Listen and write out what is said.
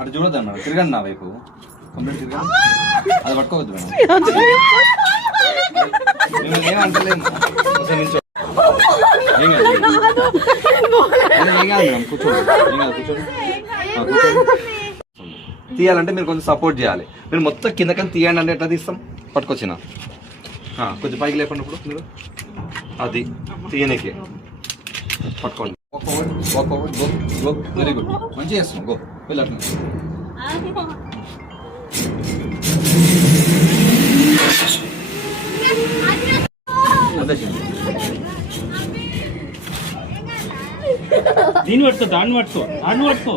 అటు చూడద్దు మేడం, తిరగండి నా వైపు కంప్లీట్ తిరగండి. అది పట్టుకోవద్దు మేడం, ఏమంటలేదు. ఏం కాదు మేడం, కూర్చోండి. ఏం కాదు, కూర్చోండి. తీయాలంటే మీరు కొంచెం సపోర్ట్ చేయాలి. మీరు మొత్తం కిందకని తీయండి అంటే ఎట్లా తీస్తాం? పట్టుకొచ్చిన కొంచెం పైకి లేపండి ఇప్పుడు మీరు. అది తీయనీకి పట్టుకోండి. గో వెరీ గుడ్, మంచిగా చేస్తున్నాం. గో వెళ్ళట్లేదు. దీన్ని పట్టుకో, దాన్ని పట్టుకో, దాన్ని పట్టుకో.